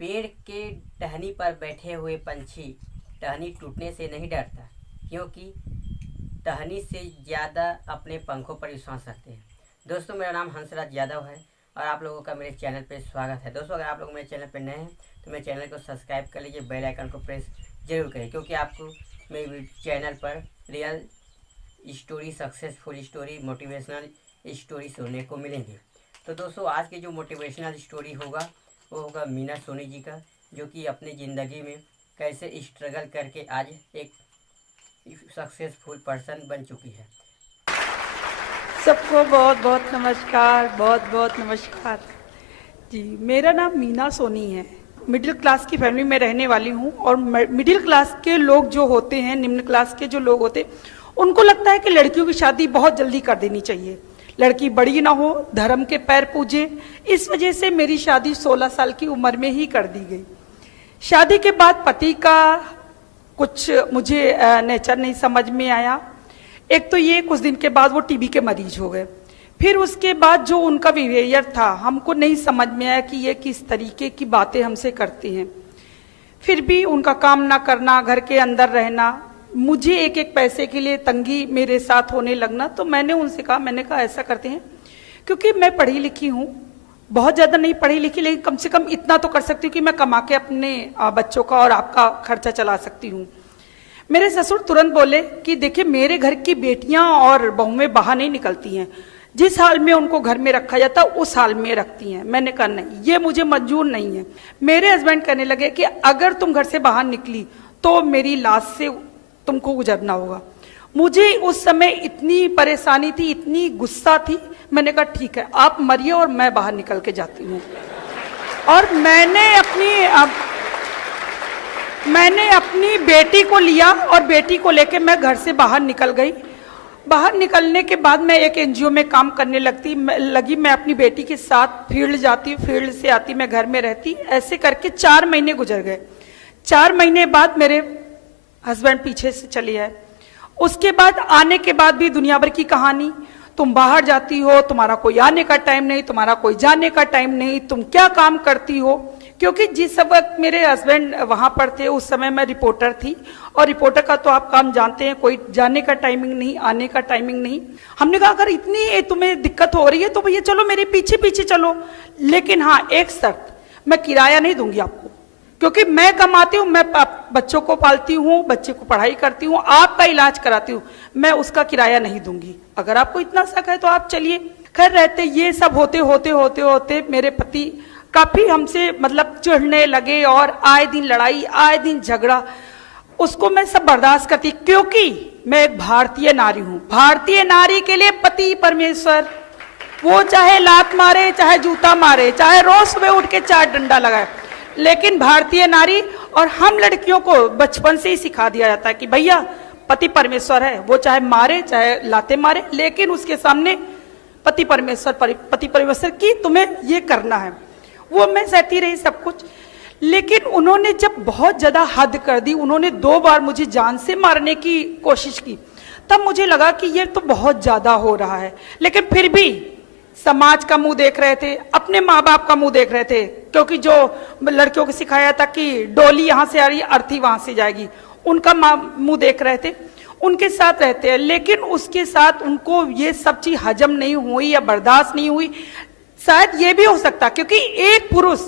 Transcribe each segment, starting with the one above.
पेड़ के टहनी पर बैठे हुए पंछी टहनी टूटने से नहीं डरता, क्योंकि टहनी से ज़्यादा अपने पंखों पर विश्वास रखते हैं। दोस्तों, मेरा नाम हंसराज यादव है और आप लोगों का मेरे चैनल पे स्वागत है। दोस्तों, अगर आप लोग मेरे चैनल पे नए हैं तो मेरे चैनल को सब्सक्राइब कर लीजिए, बेल आइकन को प्रेस जरूर करें, क्योंकि आपको मेरे चैनल पर real story, successful story, motivational story सुनने को मिलेंगी। तो दोस्तों, आज की जो मोटिवेशनल स्टोरी होगा वो होगा मीना सोनी जी का, जो कि अपनी ज़िंदगी में कैसे स्ट्रगल करके आज एक सक्सेसफुल पर्सन बन चुकी है। सबको बहुत बहुत नमस्कार, बहुत बहुत नमस्कार जी। मेरा नाम मीना सोनी है। मिडिल क्लास की फैमिली में रहने वाली हूँ और मिडिल क्लास के लोग जो होते हैं, निम्न क्लास के जो लोग होते हैं, उनको लगता है कि लड़कियों की शादी बहुत जल्दी कर देनी चाहिए, लड़की बड़ी ना हो, धर्म के पैर पूजे। इस वजह से मेरी शादी 16 साल की उम्र में ही कर दी गई। शादी के बाद पति का कुछ मुझे नेचर नहीं समझ में आया। एक तो ये, कुछ दिन के बाद वो टीबी के मरीज हो गए। फिर उसके बाद जो उनका बिहेवियर था, हमको नहीं समझ में आया कि ये किस तरीके की बातें हमसे करते हैं। फिर भी उनका काम ना करना, घर के अंदर रहना, मुझे एक एक पैसे के लिए तंगी मेरे साथ होने लगना। तो मैंने उनसे कहा, मैंने कहा ऐसा करते हैं, क्योंकि मैं पढ़ी लिखी हूँ, बहुत ज़्यादा नहीं पढ़ी लिखी, लेकिन कम से कम इतना तो कर सकती हूँ कि मैं कमा के अपने बच्चों का और आपका खर्चा चला सकती हूँ। मेरे ससुर तुरंत बोले कि देखिए, मेरे घर की बेटियां और बहुएं बाहर नहीं निकलती हैं, जिस हाल में उनको घर में रखा जाता उस हाल में रखती हैं। मैंने कहा नहीं, ये मुझे मंजूर नहीं है। मेरे हस्बैंड कहने लगे कि अगर तुम घर से बाहर निकली तो मेरी लाश से तुमको गुजरना होगा। मुझे उस समय इतनी परेशानी थी, इतनी गुस्सा थी। मैंने कहा ठीक है, आप मरिए और मैं बाहर निकल के जाती हूँ। और मैंने अपनी बेटी को लिया और बेटी को लेके मैं घर से बाहर निकल गई। बाहर निकलने के बाद मैं एक एनजीओ में काम करने लगी। मैं अपनी बेटी के साथ फील्ड जाती, फील्ड से आती, मैं घर में रहती। ऐसे करके 4 महीने गुजर गए। 4 महीने बाद मेरे हस्बैंड पीछे से चले आए। उसके बाद आने के बाद भी दुनिया भर की कहानी। तुम बाहर जाती हो, तुम्हारा कोई आने का टाइम नहीं, तुम्हारा कोई जाने का टाइम नहीं, तुम क्या काम करती हो। क्योंकि जिस वक्त मेरे हस्बैंड वहां पर थे उस समय मैं रिपोर्टर थी, और रिपोर्टर का तो आप काम जानते हैं, कोई जाने का टाइमिंग नहीं, आने का टाइमिंग नहीं। हमने कहा अगर इतनी तुम्हें दिक्कत हो रही है तो भैया चलो मेरे पीछे पीछे चलो, लेकिन हाँ एक शर्त, मैं किराया नहीं दूंगी आपको, क्योंकि मैं कमाती हूँ, मैं बच्चों को पालती हूँ, बच्चे को पढ़ाई करती हूँ, आपका इलाज कराती हूँ, मैं उसका किराया नहीं दूंगी। अगर आपको इतना शक है तो आप चलिए। खैर रहते ये सब होते होते होते होते मेरे पति काफी हमसे मतलब चिढ़ने लगे, और आए दिन लड़ाई, आए दिन झगड़ा। उसको मैं सब बर्दाश्त करती, क्योंकि मैं एक भारतीय नारी हूँ। भारतीय नारी के लिए पति परमेश्वर, वो चाहे लात मारे, चाहे जूता मारे, चाहे रोज सुबह उठ के 4 डंडा लगाए, लेकिन भारतीय नारी। और हम लड़कियों को बचपन से ही सिखा दिया जाता है कि भैया पति परमेश्वर है, वो चाहे मारे चाहे लाते मारे, लेकिन उसके सामने पति परमेश्वर की तुम्हें ये करना है। वो मैं सहती रही सब कुछ, लेकिन उन्होंने जब बहुत ज्यादा हद कर दी, उन्होंने 2 बार मुझे जान से मारने की कोशिश की, तब मुझे लगा कि ये तो बहुत ज्यादा हो रहा है। लेकिन फिर भी समाज का मुंह देख रहे थे, अपने माँ बाप का मुंह देख रहे थे, क्योंकि जो लड़कियों को सिखाया था कि डोली यहाँ से आ रही, अर्थी वहां से जाएगी, उनका मुंह देख रहे थे, उनके साथ रहते हैं। लेकिन उसके साथ उनको ये सब चीज हजम नहीं हुई या बर्दाश्त नहीं हुई। शायद ये भी हो सकता, क्योंकि एक पुरुष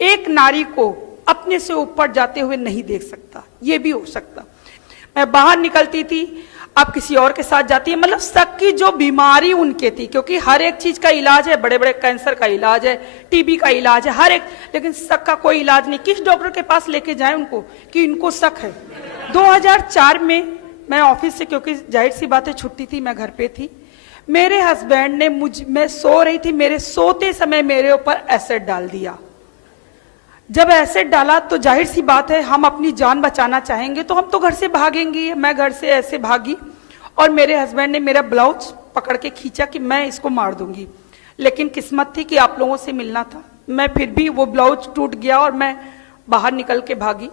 एक नारी को अपने से ऊपर जाते हुए नहीं देख सकता, ये भी हो सकता। मैं बाहर निकलती थी, आप किसी और के साथ जाती है, मतलब शक की जो बीमारी उनके थी, क्योंकि हर एक चीज का इलाज है, बड़े बड़े कैंसर का इलाज है, टीबी का इलाज है, हर एक, लेकिन शक का कोई इलाज नहीं। किस डॉक्टर के पास लेके जाए उनको कि इनको शक है। 2004 में मैं ऑफिस से, क्योंकि जाहिर सी बात है छुट्टी थी, मैं घर पे थी, मेरे हस्बैंड ने मैं सो रही थी, मेरे सोते समय मेरे ऊपर एसिड डाल दिया। जब एसिड डाला तो जाहिर सी बात है, हम अपनी जान बचाना चाहेंगे तो हम तो घर से भागेंगे। मैं घर से ऐसे भागी, और मेरे हस्बैंड ने मेरा ब्लाउज पकड़ के खींचा कि मैं इसको मार दूंगी। लेकिन किस्मत थी कि आप लोगों से मिलना था। मैं फिर भी, वो ब्लाउज टूट गया और मैं बाहर निकल के भागी।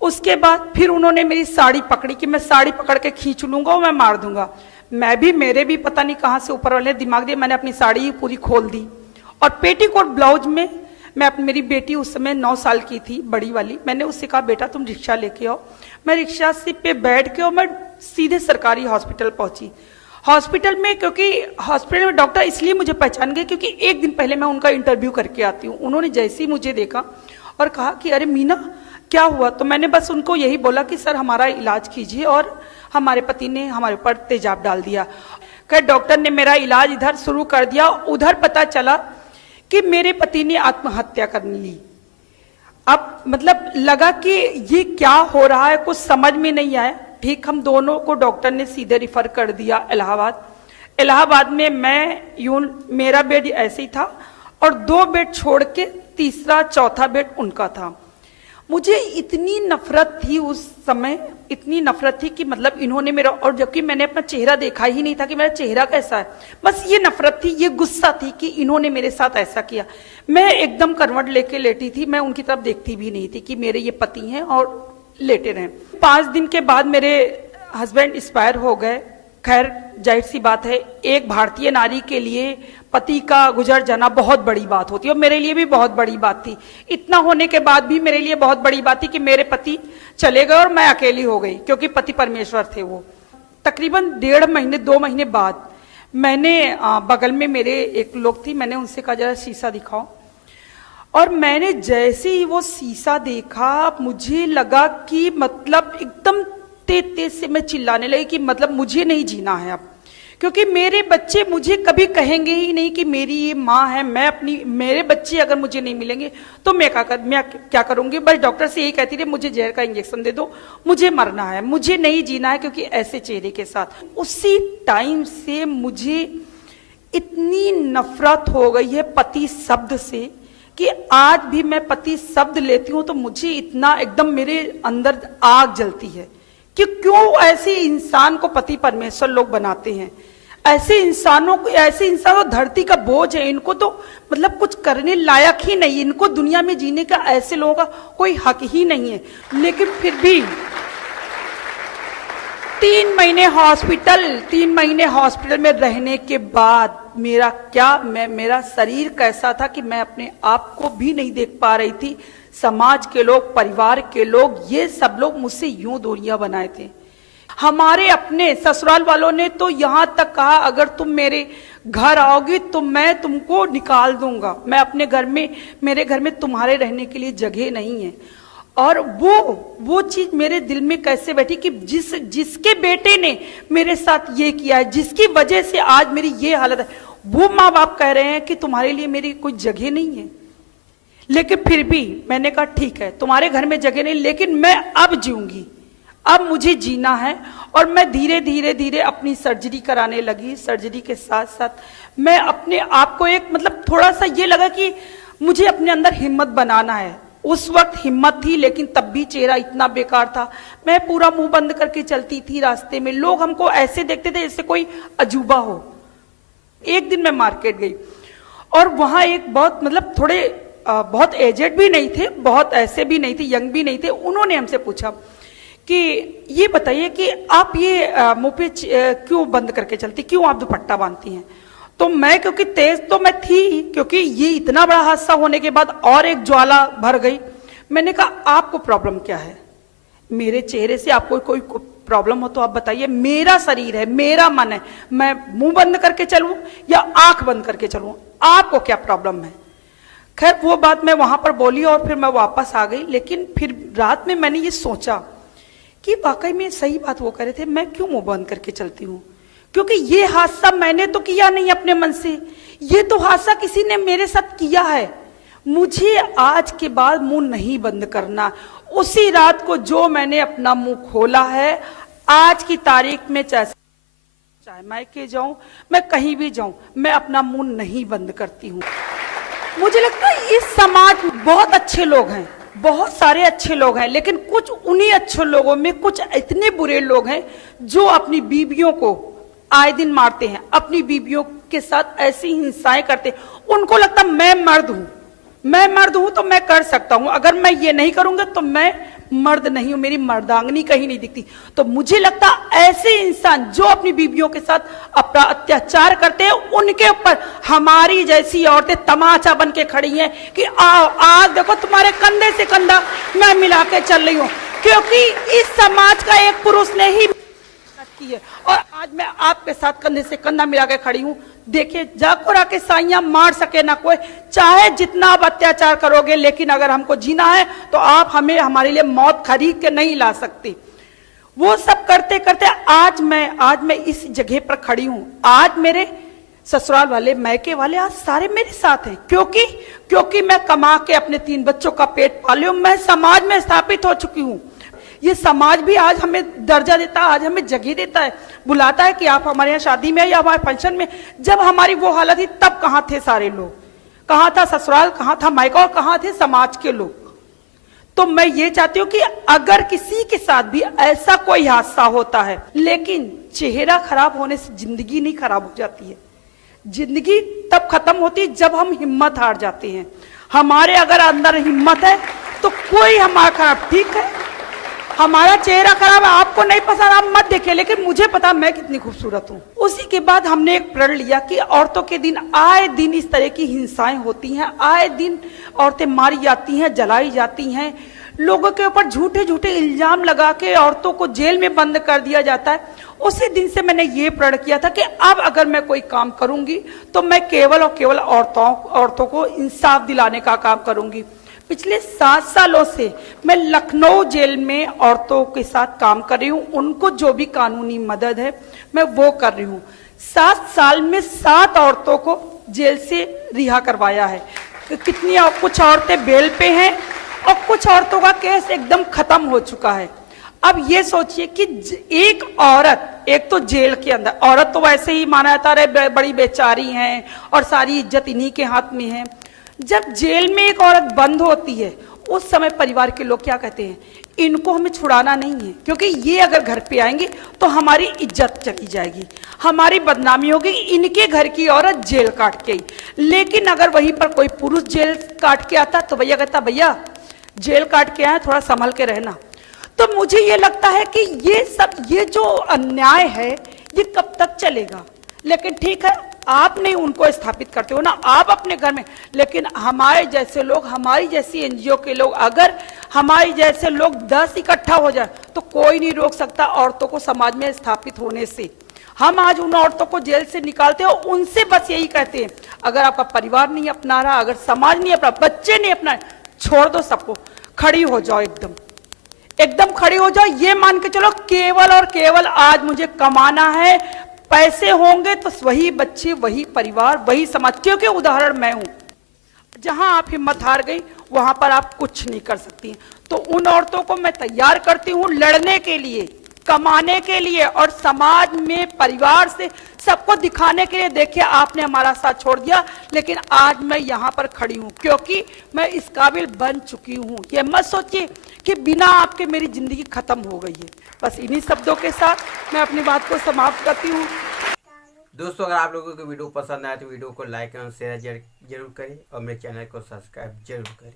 उसके बाद फिर उन्होंने मेरी साड़ी पकड़ी कि मैं साड़ी पकड़ के खींच लूंगा और मैं मार दूंगा। मेरे भी पता नहीं कहां से ऊपर वाले दिमाग दिए, मैंने अपनी साड़ी ही पूरी खोल दी, और पेटीकोट ब्लाउज में मेरी बेटी उस समय 9 साल की थी, बड़ी वाली। मैंने उससे कहा बेटा तुम रिक्शा लेके आओ। मैं रिक्शा से पे बैठ के और मैं सीधे सरकारी हॉस्पिटल पहुंची। हॉस्पिटल में, क्योंकि हॉस्पिटल में डॉक्टर इसलिए मुझे पहचान गए क्योंकि एक दिन पहले मैं उनका इंटरव्यू करके आती हूँ। उन्होंने जैसे ही मुझे देखा और कहा कि अरे मीना क्या हुआ, तो मैंने बस उनको यही बोला कि सर हमारा इलाज कीजिए, और हमारे पति ने हमारे ऊपर तेजाब डाल दिया। खैर डॉक्टर ने मेरा इलाज इधर शुरू कर दिया। उधर पता चला कि मेरे पति ने आत्महत्या कर ली। अब मतलब लगा कि ये क्या हो रहा है, कुछ समझ में नहीं आया। ठीक, हम दोनों को डॉक्टर ने सीधे रिफर कर दिया इलाहाबाद। इलाहाबाद में मेरा बेड ऐसे ही था और 2 बेड छोड़ के तीसरा चौथा बेड उनका था। मुझे इतनी नफरत थी उस समय, इतनी नफरत थी कि मतलब इन्होंने मेरा, और जबकि मैंने अपना चेहरा देखा ही नहीं था कि मेरा चेहरा कैसा है, बस ये नफरत थी, ये गुस्सा थी कि इन्होंने मेरे साथ ऐसा किया। मैं एकदम करवट लेके लेटी थी, मैं उनकी तरफ देखती भी नहीं थी कि मेरे ये पति हैं और लेटे रहे। 5 दिन के बाद मेरे हस्बैंड एक्सपायर हो गए। खैर जाहिर सी बात है, एक भारतीय नारी के लिए पति का गुजर जाना बहुत बड़ी बात होती है, और मेरे लिए भी बहुत बड़ी बात थी। इतना होने के बाद भी मेरे लिए बहुत बड़ी बात थी कि मेरे पति चले गए और मैं अकेली हो गई, क्योंकि पति परमेश्वर थे वो। तकरीबन 1.5 महीने 2 महीने बाद मैंने बगल में मेरे एक लोग थी, मैंने उनसे कहा जरा शीशा दिखाओ, और मैंने जैसे ही वो शीशा देखा मुझे लगा कि मतलब एकदम तेज तेज से मैं चिल्लाने लगी कि मतलब मुझे नहीं जीना है अब, क्योंकि मेरे बच्चे मुझे कभी कहेंगे ही नहीं कि मेरी ये माँ है। मेरे बच्चे अगर मुझे नहीं मिलेंगे तो मैं क्या करूंगी। बस डॉक्टर से यही कहती रही मुझे जहर का इंजेक्शन दे दो, मुझे मरना है, मुझे नहीं जीना है, क्योंकि ऐसे चेहरे के साथ। उसी टाइम से मुझे इतनी नफरत हो गई है पति शब्द से कि आज भी मैं पति शब्द लेती हूं तो मुझे इतना एकदम मेरे अंदर आग जलती है कि क्यों ऐसे इंसान को पति परमेश्वर लोग बनाते हैं। ऐसे इंसान धरती का बोझ है, इनको तो मतलब कुछ करने लायक ही नहीं, इनको दुनिया में जीने का ऐसे लोगों का कोई हक ही नहीं है। लेकिन फिर भी 3 महीने हॉस्पिटल में रहने के बाद मेरा शरीर कैसा था कि मैं अपने आप को भी नहीं देख पा रही थी। समाज के लोग, परिवार के लोग, ये सब लोग मुझसे यूं दूरियां बनाए थे। हमारे अपने ससुराल वालों ने तो यहां तक कहा अगर तुम मेरे घर आओगी तो मैं तुमको निकाल दूंगा, मैं अपने घर में, मेरे घर में तुम्हारे रहने के लिए जगह नहीं है। और वो चीज मेरे दिल में कैसे बैठी कि जिसके बेटे ने मेरे साथ ये किया है, जिसकी वजह से आज मेरी ये हालत है, वो माँ बाप कह रहे हैं कि तुम्हारे लिए मेरी कोई जगह नहीं है। लेकिन फिर भी मैंने कहा ठीक है, तुम्हारे घर में जगह नहीं, लेकिन मैं अब जीऊंगी, अब मुझे जीना है। और मैं धीरे धीरे अपनी सर्जरी कराने लगी। सर्जरी के साथ साथ मैं अपने आप को एक मतलब थोड़ा सा ये लगा कि मुझे अपने अंदर हिम्मत बनाना है। उस वक्त हिम्मत थी, लेकिन तब भी चेहरा इतना बेकार था। मैं पूरा मुंह बंद करके चलती थी रास्ते में, लोग हमको ऐसे देखते थे जैसे कोई अजूबा हो। एक दिन मैं मार्केट गई और वहां एक बहुत मतलब थोड़े बहुत एजेड भी नहीं थे, बहुत ऐसे भी नहीं थे, यंग भी नहीं थे। उन्होंने हमसे पूछा कि ये बताइए कि आप ये मुंह पे क्यों बंद करके चलती, क्यों आप दुपट्टा बांधती हैं। तो मैं, क्योंकि तेज तो मैं थी, क्योंकि ये इतना बड़ा हादसा होने के बाद और एक ज्वाला भर गई। मैंने कहा आपको प्रॉब्लम क्या है, मेरे चेहरे से आपको कोई प्रॉब्लम हो तो आप बताइए, मेरा शरीर है, मेरा मन है, मैं मुंह बंद करके चलूं या आंख बंद करके चलूं, आपको क्या प्रॉब्लम है। खैर वो बात मैं वहां पर बोली और फिर मैं वापस आ गई। लेकिन फिर रात में मैंने ये सोचा कि वाकई में सही बात वो कह रहे थे, मैं क्यों मुंह बंद करके चलती हूँ, क्योंकि ये हादसा मैंने तो किया नहीं अपने मन से, ये तो हादसा किसी ने मेरे साथ किया है। मुझे आज के बाद मुंह नहीं बंद करना। उसी रात को जो मैंने अपना मुंह खोला है, आज की तारीख में चाहे मायके जाऊं, मैं कहीं भी जाऊं, मैं अपना मुंह नहीं बंद करती हूं। मुझे लगता है इस समाज में बहुत अच्छे लोग हैं, बहुत सारे अच्छे लोग हैं, लेकिन कुछ उन्हीं अच्छे लोगों में कुछ इतने बुरे लोग हैं जो अपनी बीवियों को आए दिन मारते हैं, अपनी बीवियों के साथ ऐसी हिंसाएं करते हैं। उनको लगता मैं मर्द हूं, मैं मर्द हूं तो मैं कर सकता हूं, अगर मैं ये नहीं करूंगा तो मैं मर्द नहीं हूं, मेरी मर्दांगनी कहीं नहीं दिखती। तो मुझे लगता ऐसे इंसान जो अपनी बीवियों के साथ अपना अत्याचार करते हैं, उनके ऊपर हमारी जैसी औरतें तमाचा बन के खड़ी हैं कि आओ आज देखो तुम्हारे कंधे से कंधा मैं मिला के चल रही हूं, क्योंकि इस समाज का एक पुरुष ने ही की है और आज मैं आपके साथ कंधे से कंधा मिला के खड़ी हूं। देखिए, जाको राके साइयां मार सके ना कोई, चाहे जितना आप अत्याचार करोगे, लेकिन अगर हमको जीना है तो आप हमें हमारे लिए मौत खरीद के नहीं ला सकती। वो सब करते करते आज मैं इस जगह पर खड़ी हूं। आज मेरे ससुराल वाले, मैके वाले आज सारे मेरे साथ हैं, क्योंकि मैं कमा के अपने 3 बच्चों का पेट पाली हूं। मैं समाज में स्थापित हो चुकी हूं। ये समाज भी आज हमें दर्जा देता है, आज हमें जगह देता है, बुलाता है कि आप हमारे यहाँ शादी में या हमारे फंक्शन में। जब हमारी वो हालत थी तब कहाँ थे सारे लोग, कहाँ था ससुराल, कहाँ था मायका और कहाँ थे समाज के लोग। तो मैं ये चाहती हूँ कि अगर किसी के साथ भी ऐसा कोई हादसा होता है, लेकिन चेहरा खराब होने से जिंदगी नहीं खराब हो जाती है। जिंदगी तब खत्म होती है जब हम हिम्मत हार जाते हैं। हमारे अगर अंदर हिम्मत है तो कोई हमारा खराब, ठीक है हमारा चेहरा खराब है, आपको नहीं पसंद आप मत देखिए, लेकिन मुझे पता मैं कितनी खूबसूरत हूँ। उसी के बाद हमने एक प्रण लिया कि औरतों के दिन आए दिन इस तरह की हिंसाएं होती हैं, आए दिन औरतें मारी जाती हैं, जलाई जाती हैं, लोगों के ऊपर झूठे झूठे इल्जाम लगा के औरतों को जेल में बंद कर दिया जाता है। उसी दिन से मैंने ये प्रण किया था कि अब अगर मैं कोई काम करूंगी तो मैं केवल और केवल औरतों को इंसाफ दिलाने का काम करूंगी। पिछले 7 सालों से मैं लखनऊ जेल में औरतों के साथ काम कर रही हूँ। उनको जो भी कानूनी मदद है मैं वो कर रही हूँ। 7 साल में 7 औरतों को जेल से रिहा करवाया है। कितनी कुछ औरतें बेल पे हैं और कुछ औरतों का केस एकदम खत्म हो चुका है। अब ये सोचिए कि एक औरत, एक तो जेल के अंदर औरत तो वैसे ही माना जाता है बड़ी बेचारी हैं और सारी इज्जत इन्हीं के हाथ में है। जब जेल में एक औरत बंद होती है उस समय परिवार के लोग क्या कहते हैं, इनको हमें छुड़ाना नहीं है, क्योंकि ये अगर घर पे आएंगे तो हमारी इज्जत चली जाएगी, हमारी बदनामी होगी, इनके घर की औरत जेल काट के आई। लेकिन अगर वहीं पर कोई पुरुष जेल काट के आता तो भैया कहता भैया जेल काट के आए, थोड़ा संभल के रहना। तो मुझे ये लगता है कि ये जो अन्याय है ये कब तक चलेगा। लेकिन ठीक है, आप नहीं उनको स्थापित करते हो ना, आप अपने घर में, लेकिन हमारे जैसे लोग, हमारी जैसी एनजीओ के लोग, अगर हमारे जैसे लोग 10 इकट्ठा हो जाए तो कोई नहीं रोक सकता औरतों को समाज में स्थापित होने से। हम आज उन औरतों को जेल से निकालते हैं, उनसे बस यही कहते हैं, अगर आपका परिवार नहीं अपना रहा, अगर समाज नहीं अपना, बच्चे नहीं अपना, छोड़ दो सबको, खड़ी हो जाओ, एकदम खड़ी हो जाओ। ये मान के चलो केवल और केवल आज मुझे कमाना है, पैसे होंगे तो वही बच्चे, वही परिवार, वही समाज। क्योंकि उदाहरण मैं हूं, जहां आप हिम्मत हार गई वहां पर आप कुछ नहीं कर सकती। तो उन औरतों को मैं तैयार करती हूं लड़ने के लिए, कमाने के लिए और समाज में, परिवार से सबको दिखाने के लिए। देखिए, आपने हमारा साथ छोड़ दिया, लेकिन आज मैं यहाँ पर खड़ी हूँ क्योंकि मैं इस काबिल बन चुकी हूँ। ये मत सोचिए कि बिना आपके मेरी जिंदगी खत्म हो गई है। बस इन्हीं शब्दों के साथ मैं अपनी बात को समाप्त करती हूँ। दोस्तों, अगर आप लोगों को वीडियो पसंद आए तो वीडियो को लाइक और शेयर जरूर करें और मेरे चैनल को सब्सक्राइब जरूर करें।